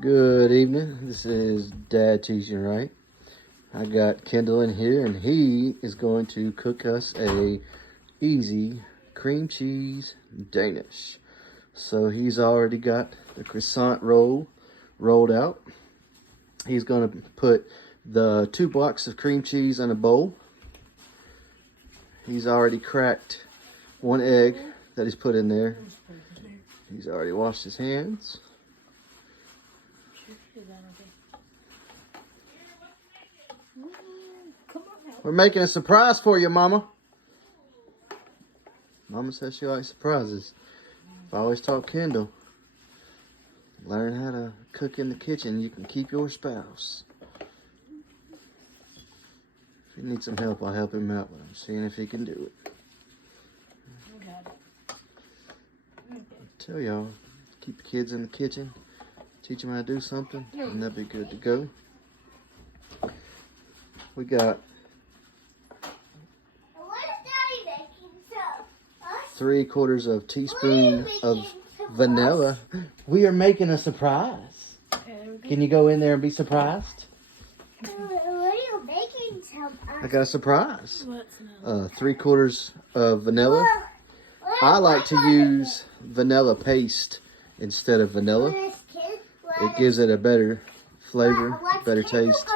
Good evening. This is Dad Teaching Right. I got Kendall in here, and he is going to cook us a easy cream cheese Danish. So he's already got the crescent rolled out. He's going to put the 2 blocks of cream cheese in a bowl. He's already cracked 1 egg that he's put in there. He's already washed his hands. We're making a surprise for you, Mama. Mama says she likes surprises. I always taught Kendall, learn how to cook in the kitchen. You can keep your spouse. If he needs some help, I'll help him out, but I'm seeing if he can do it. I tell y'all, keep the kids in the kitchen, teach them how to do something, and they'll be good to go. We got 3/4 of a teaspoon of vanilla. We are making a surprise. Can you go in there and be surprised? What are you making? I got a surprise. 3/4 of vanilla. I like to use vanilla paste instead of vanilla. It gives it a better flavor, better taste.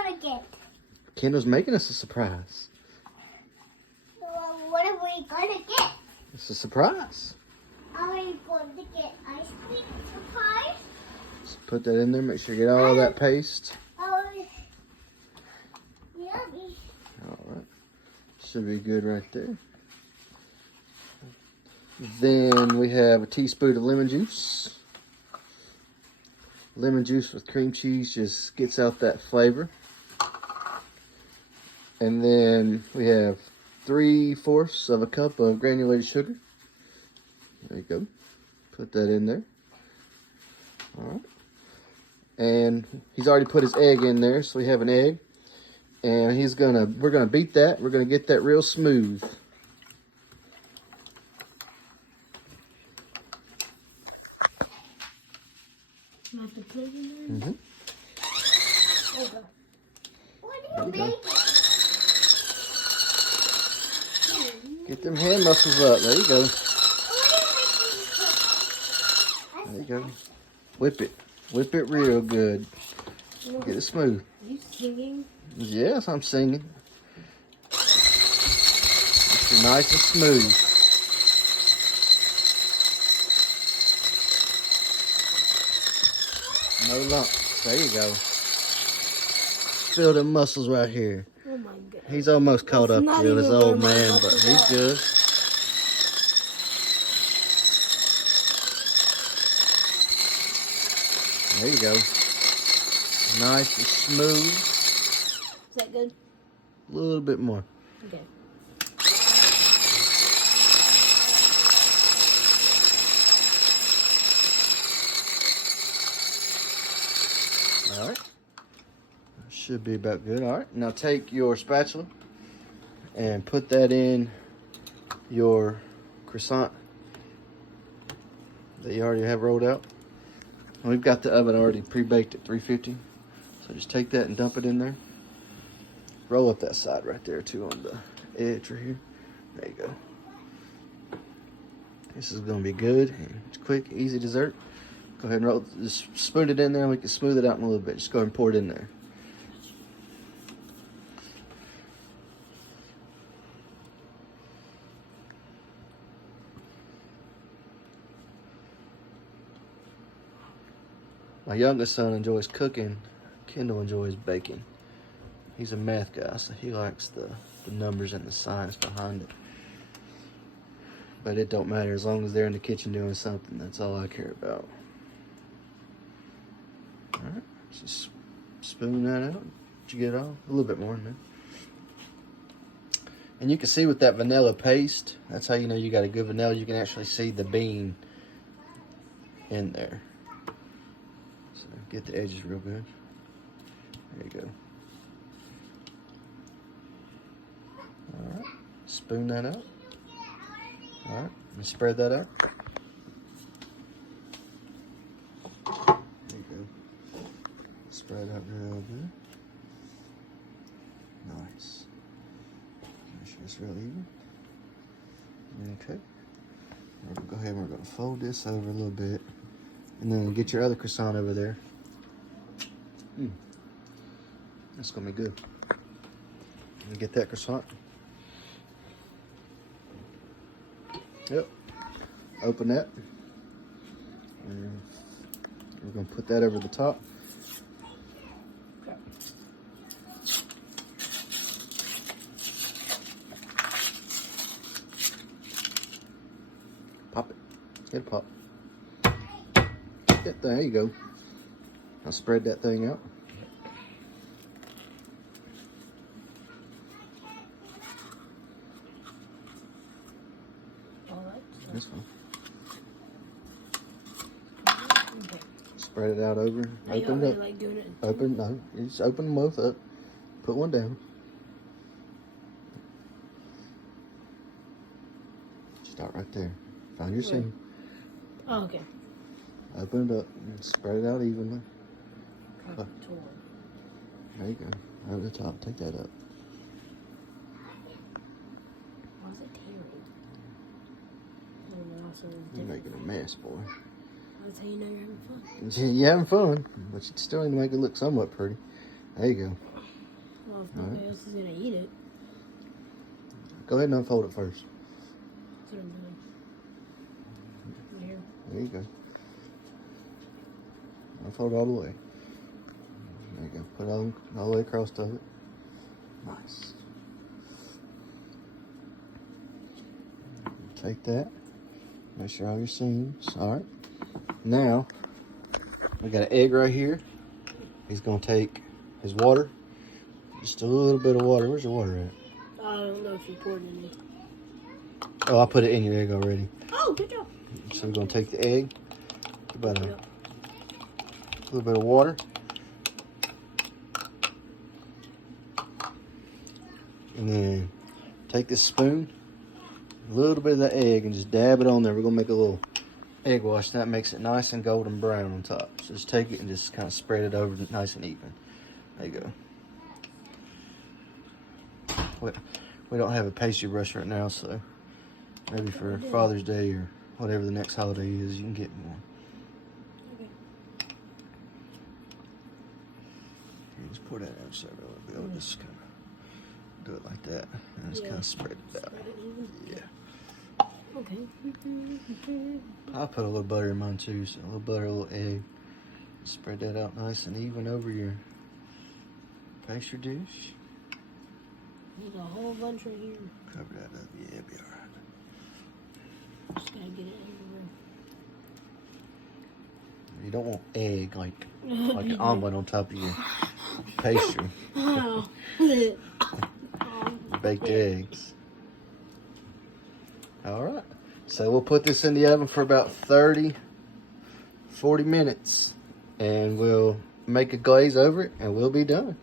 Kendall's making us a surprise. What are we gonna get? It's a surprise. Are we going to get ice cream surprise? Just put that in there. Make sure you get all that paste. Oh, yummy. All right. Should be good right there. Then we have a teaspoon of lemon juice. Lemon juice with cream cheese just gets out that flavor. And then we have 3/4 of a cup of granulated sugar. There you go. Put that in there. All right. And he's already put his egg in there, so we have an egg. And we're gonna beat that. We're gonna get that real smooth. Have to put it in there? Mm-hmm. What are you making? Get them hand muscles up. There you go. There you go. Whip it. Whip it real good. Get it smooth. Are you singing? Yes, I'm singing. It's nice and smooth. No lumps. There you go. Feel them muscles right here. Oh my God. He's almost caught up to his old man, but he's good. There you go. Nice and smooth. Is that good? A little bit more. Okay. All right. Should be about good. All right. Now take your spatula and put that in your croissant that you already have rolled out. We've got the oven already pre-baked at 350. So just take that and dump it in there. Roll up that side right there too on the edge right here. There you go. This is going to be good. It's quick, easy dessert. Go ahead and roll. Just spoon it in there and we can smooth it out in a little bit. Just go ahead and pour it in there. My youngest son enjoys cooking. Kendall enjoys baking. He's a math guy, so he likes the numbers and the science behind it. But it don't matter as long as they're in the kitchen doing something. That's all I care about. All right, just spoon that out. Did you get it all? A little bit more in there. And you can see with that vanilla paste, that's how you know you got a good vanilla. You can actually see the bean in there. So get the edges real good. There you go. All right, spoon that out. All right, and spread that out. There you go. Spread out real good. Nice. Make sure it's real even. Okay. We're gonna go ahead and we're gonna fold this over a little bit. And then get your other croissant over there. That's gonna be good. Get that croissant. Yep. Open that. And we're gonna put that over the top. Pop it. Get a pop. There you go. I'll spread that thing out. This one. Okay. Spread it out over. Open it up. Like doing it. Open, no. You just open them both up. Put one down. Start right there. Find your seam. Oh, okay. Open it up and spread it out evenly. There you go. Over the top. Take that up. Why is it tearing? You're making a mess, boy. That's how you know you're having fun. You're having fun, but you still need to make it look somewhat pretty. There you go. Well, if nobody else is going to eat it. Go ahead and unfold it first. That's what I'm doing. Right here. There you go. Unfold all the way. There you go. Put it all the way across of it. Nice. Take that. Make sure all your seams. Alright. Now, we got an egg right here. He's going to take his water. Just a little bit of water. Where's your water at? I don't know if you poured it in. Oh, I put it in your egg already. Oh, good job. So we're going to take the egg. About a little bit of water. And then take this spoon, a little bit of the egg, and just dab it on there. We're going to make a little egg wash. That makes it nice and golden brown on top. So just take it and just kind of spread it over nice and even. There you go. We don't have a pastry brush right now, so maybe for Father's Day or whatever the next holiday is, you can get one. Okay. You just pour that out so we'll just kind of do it like that and just kind of spread it out. Yeah. Okay. I put a little butter in mine too, so a little butter, a little egg. Spread that out nice and even over your pastry dish. There's a whole bunch right here. Cover that up, yeah, it'll be alright. Just gotta get it everywhere. You don't want egg like an omelet on top of your pastry. Oh. Baked eggs. Alright. So we'll put this in the oven for about 30, 40 minutes. And we'll make a glaze over it and we'll be done.